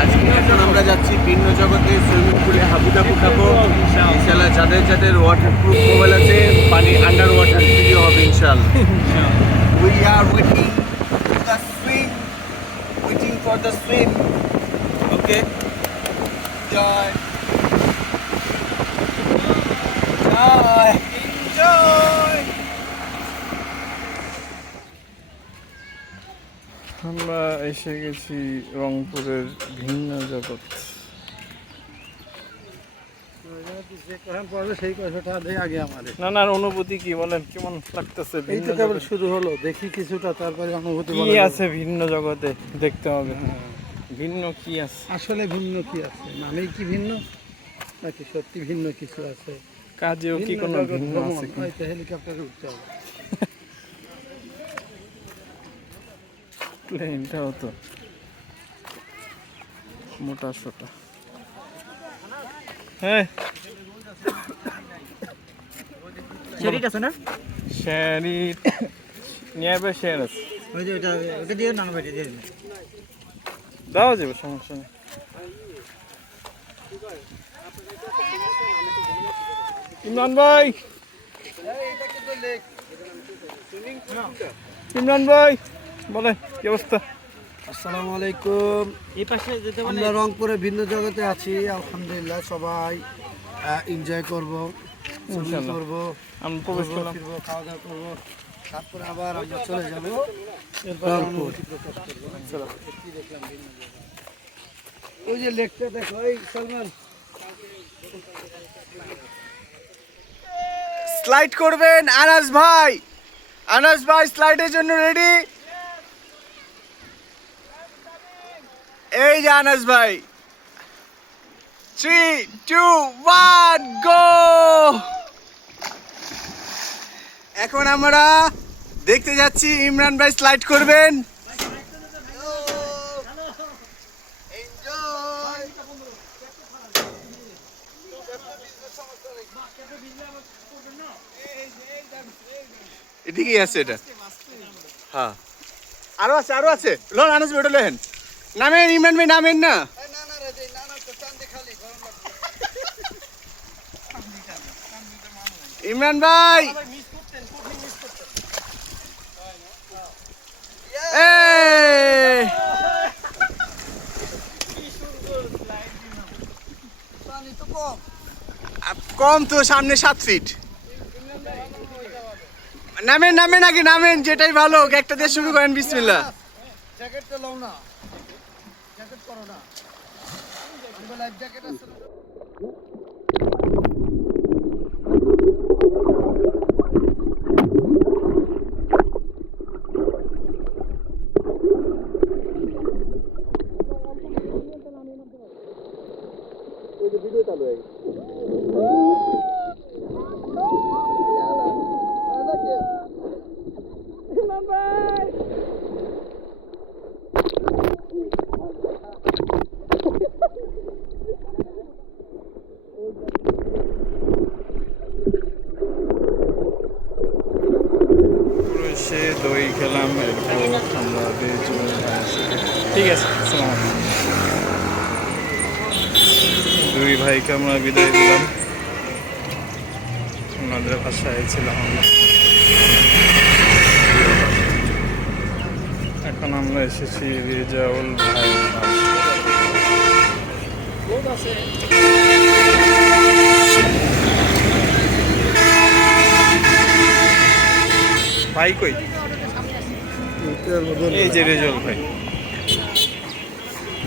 আজকে এখন আমরা যাচ্ছি ভিন্ন জগতে সুইমিং পুলে হাবুডাবু খাব। ইনশাল্লাহ যাদের যাদের ওয়াটার প্রুফ মোবাইল আছে পানি আন্ডার ওয়াটার ভিডিও হবে ইনশাল্লাহ we are waiting the swim waiting for the swim okay জয় জয় এনজয় আমরা এসে গেছি রংপুরের ভিন্ন জগৎ। অনুভূতি কি বলেন? কেমন লাগতেছে এই তো কেবল শুরু হলো দেখি কিছুটা তারপরে অনুভূতি কি আছে ভিন্ন জগতে? দেখতে হবে। ভিন্ন কি আছে? আসলে ভিন্ন কি আছে? নামেই কি ভিন্ন? নাকি সত্যি ভিন্ন কিছু আছে? কাজেও কি কোনো ভিন্ন আছে হেলিকপ্টারে উঠতে হবে। প্লেনটাও তো মোটা সোটা। হ্যাঁ। শেরিট আছে না? শ্যারি নিয়ে আসবে শেয়ার আছে। ওই যে ওটা ওটা দিয়ে নানো বেটে দিয়ে দিন। যাবে সমস্যা নেই। ইমরান ভাই। ইমরান ভাই। বলেন কি অবস্থা? আসসালামু আলাইকুম। এই পাশে যেতে আমরা রংপুরে ভিন্ন জগতে আছি আলহামদুলিল্লাহ সবাই এনজয় করব ইনশাআল্লাহ। করব আমরা প্রবেশ করলাম। খাওয়া দাওয়া করব তারপরে আবার আমরা চলে যাব রংপুর। ওই যে লেকটা দেখো এই সলমান। স্লাইড করবেন আনাস ভাই। আনাস ভাই স্লাইডের জন্য রেডি এই যে আনাস ভাই। থ্রি টু ওয়ান গো এখন আমরা দেখতে যাচ্ছি, ইমরান ভাই স্লাইড করবেন। এদিকেই আছে এটা। হ্যাঁ। আরও আছে আরও আছে। লোন, আনাস বেটো লেহেন নামেন, ইমরান ভাই, নামেন না। ইমরান ভাই। কম তো, সামনে সাত ফিট নামেন নামেন আগে, নামেন, যেটাই ভালো একটা দিয়ে শুরু করেন, বিসমিল্লাহ। জ্যাকেটটা লও না। করো না। লাইফ জ্যাকেট আছে না? সে দই খেলাম এরপর আমরা বেরিয়ে চলে আসি। ঠিক আছে আসসালামু আলাইকুম। ভাইকে আমরা বিদায় দিলাম। ওনাদের বাসায় ছিলাম আমরা। এখন আমরা এসেছি রেজাউল ভাই। ভাই কই? এই যে রেজাউল ভাই।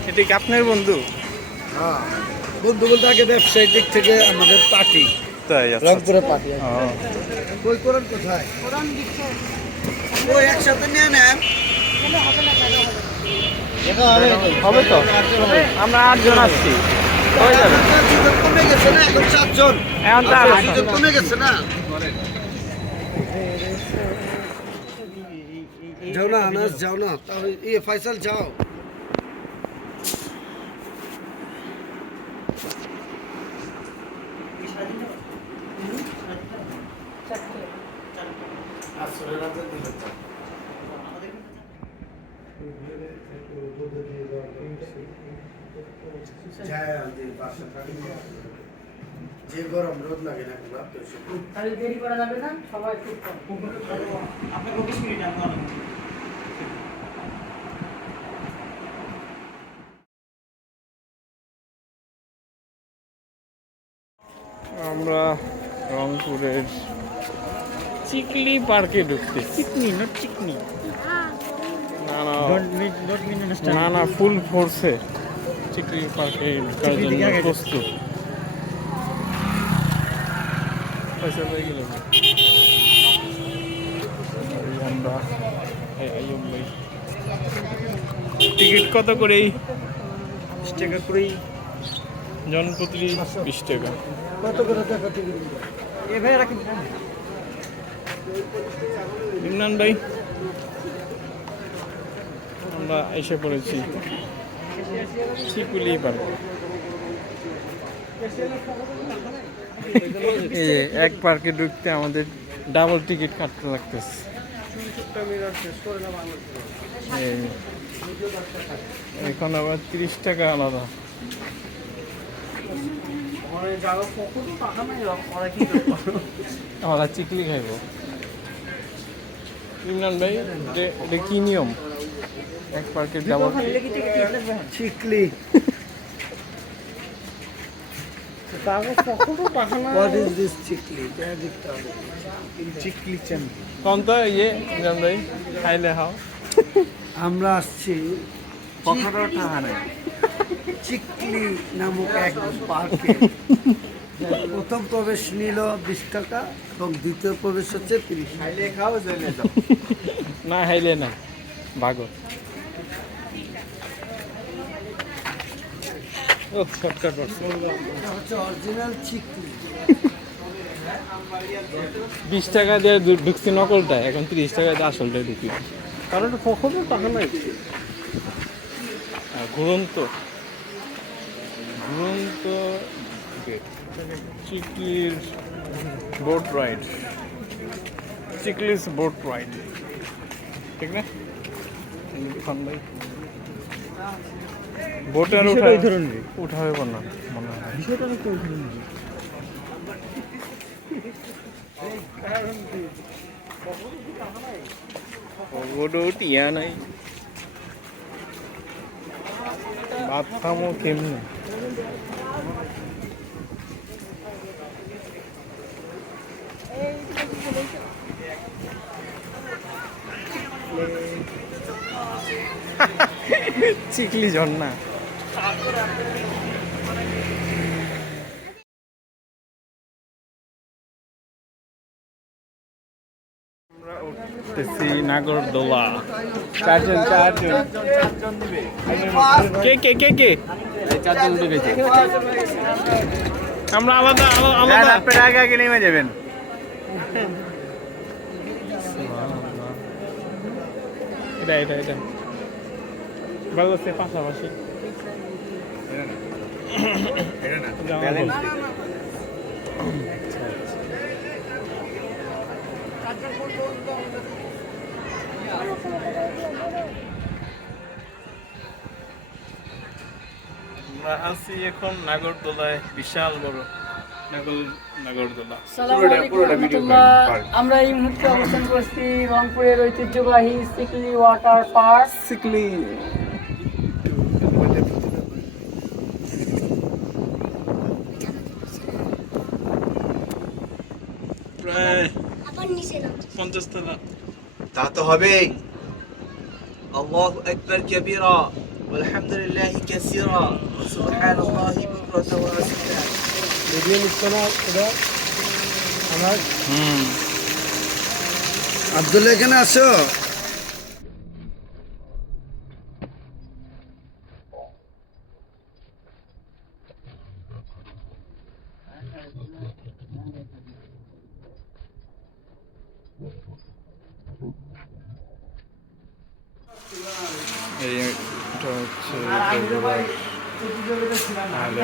এটা কি আপনার বন্ধু? হ্যাঁ। বন্ধু বলতে আগে ব্যবসায়িক দিক থেকে আমাদের পার্টি তাই আচ্ছা। রংপুরে পার্টি। কই করেন কোথায়? ওই একসাথে নিয়ে নেন। হবে তো। আমরা আটজন আসছি হয়ে কমে গেছে না এখন চারজন এখন তো কমে গেছে না। যাও না আনাস যাও না। তাহলে ইয়ে ফয়সাল যাও। যে গরম রোদ লাগে না তো তাহলে দেরি করা যাবে না সবাই খুব আপনার পঁচিশ মিনিট আমার আমরা রংপুরের চিকলি পার্কে ঢুকতে চিকনি না চিকনি। না না। ফুল ফোর্সে চিকলি পার্কে ঢোকার চিকলি দিকে জন্য প্রস্তুত। পয়সা পেয়ে গেলাম আমরা এই আইয়ুব ভাই টিকিট কত করে এই টাকা করেই। জনপ্রতি বিশ টাকা। কত করে টাকা টিকিট? এ ভাই রাখেন। ইমরান ভাই। আমরা এসে পড়েছি। চিকুলি পার্ক। এক পার্কে ঢুকতে আমাদের ডাবল টিকিট কাটতে লাগতেছে। এখন আবার তিরিশ টাকা আলাদা। আমরা চিকলি খাইব। ইমরান ভাই কি নিয়ম? এক পার্কের ডাবল চিকলি। হোয়াট ইজ দিস চিকলি? চিকলি চেন। কোন তো ইয়ে ইমরান ভাই খাইলে হাও। আমরা আসছি চিকলি। নামক এক পার্কে। প্রথম প্রবেশ নিল বিশ টাকা এবং দ্বিতীয় প্রবেশ হচ্ছে তিরিশ। না হাইলে না ভাগো ও শর্টকাট বিশ টাকা দিয়ে ঢুকছি নকলটা, এখন তিরিশ টাকা দিয়ে আসলটা ঢুকি কারণ কখনো টাকা নাই। ঘুরন্ত ঘুরন্ত চিকলির বোট রাইড চিকলিস বোট রাইড ঠিক না? উঠা ওই ধরনের। উঠা হইব না মনে হয়। বিষয়টা অনেকটা ওই ধরনের। নাই। চিকলি ঝর্ণা। আমরা উঠতেছি নাগরদোলা। চারজন চারজন। কে কে কে কে? চারজন উঠে গেছে। আমরা আলাদা আলাদা আপনারা আগে আগে নেমে যাবেন। এটা এটা এটা। ভালো আছে পাশাপাশি। আমরা আছি এখন নাগরদোলায় বিশাল বড়। আমরা এই মুহূর্তে অবস্থান করছি রংপুরের ঐতিহ্যবাহী সিকলি ওয়াটার পার্ক। সিকলি। الله أكبر كبيرا. والحمد لله كثيرا. سبحان الله بكرة وأسفل لديهم السماء كذا أمك عبد الله كان أسوأ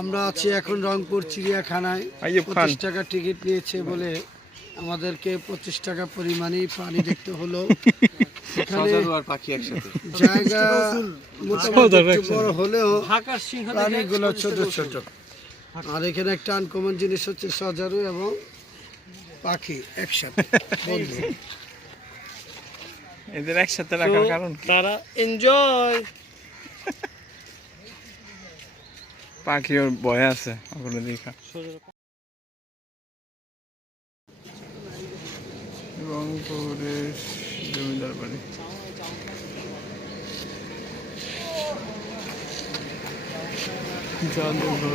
আমরা আছি এখন রংপুর চিড়িয়াখানায়। পঁচিশ টাকা টিকিট নিয়েছে বলে আমাদেরকে পঁচিশ টাকা পরিমাণেই প্রাণী দেখতে হলো। আর পাখি একসাথে। জায়গা মোটামুটি বড় হলেও প্রাণীগুলো ছোট ছোট। আর এখানে একটা আনকমন জিনিস হচ্ছে সজারু এবং পাখি একসাথে। এদের একসাথে রাখার কারণ তারা এনজয় পাখি ওর ভয় আছে ওগুলো দেখা। রংপুরের জমিদার বাড়ি। জাদুঘর।